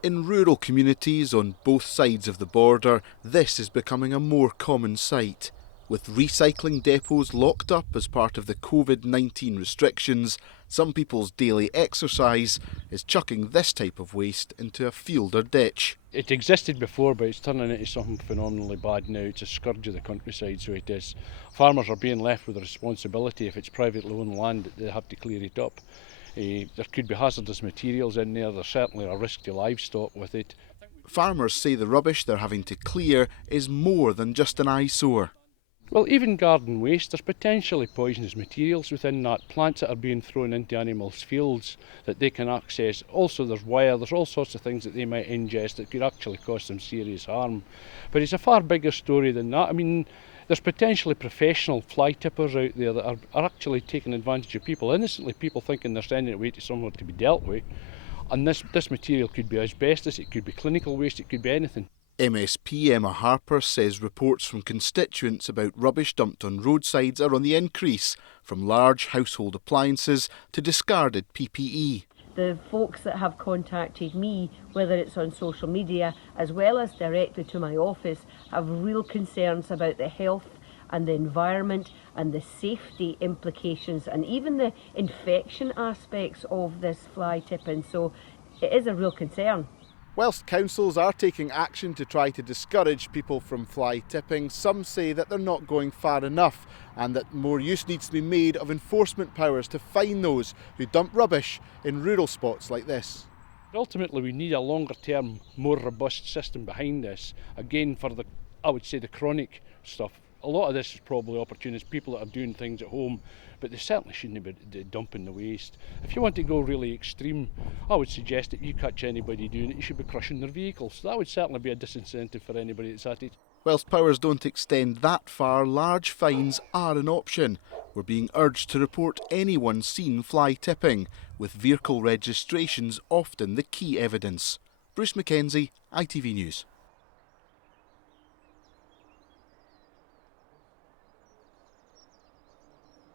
In rural communities on both sides of the border, this is becoming a more common sight. With recycling depots locked up as part of the COVID-19 restrictions, some people's daily exercise is chucking this type of waste into a field or ditch. It existed before, but it's turning into something phenomenally bad now. It's a scourge of the countryside, so it is. Farmers are being left with the responsibility, if it's privately owned land, that they have to clear it up. There could be hazardous materials in there, there's certainly a risk to livestock with it. Farmers say the rubbish they're having to clear is more than just an eyesore. Well, even garden waste, there's potentially poisonous materials within that. Plants that are being thrown into animals' fields that they can access. Also, there's wire, there's all sorts of things that they might ingest that could actually cause them serious harm. But it's a far bigger story than that. I mean, there's potentially professional fly tippers out there that are actually taking advantage of people innocently, people thinking they're sending it away to somewhere to be dealt with. And this material could be asbestos, it could be clinical waste, it could be anything. MSP Emma Harper says reports from constituents about rubbish dumped on roadsides are on the increase, from large household appliances to discarded PPE. The folks that have contacted me, whether it's on social media as well as directly to my office, have real concerns about the health and the environment and the safety implications and even the infection aspects of this fly tipping. So it is a real concern. Whilst councils are taking action to try to discourage people from fly tipping, some say that they're not going far enough and that more use needs to be made of enforcement powers to fine those who dump rubbish in rural spots like this. Ultimately, we need a longer term, more robust system behind this, again for I would say the chronic stuff. A lot of this is probably opportunists, people that are doing things at home, but they certainly shouldn't be dumping the waste. If you want to go really extreme, I would suggest that you catch anybody doing it, you should be crushing their vehicles. So that would certainly be a disincentive for anybody that's at it. Whilst powers don't extend that far, large fines are an option. We're being urged to report anyone seen fly tipping, with vehicle registrations often the key evidence. Bruce Mackenzie, ITV News.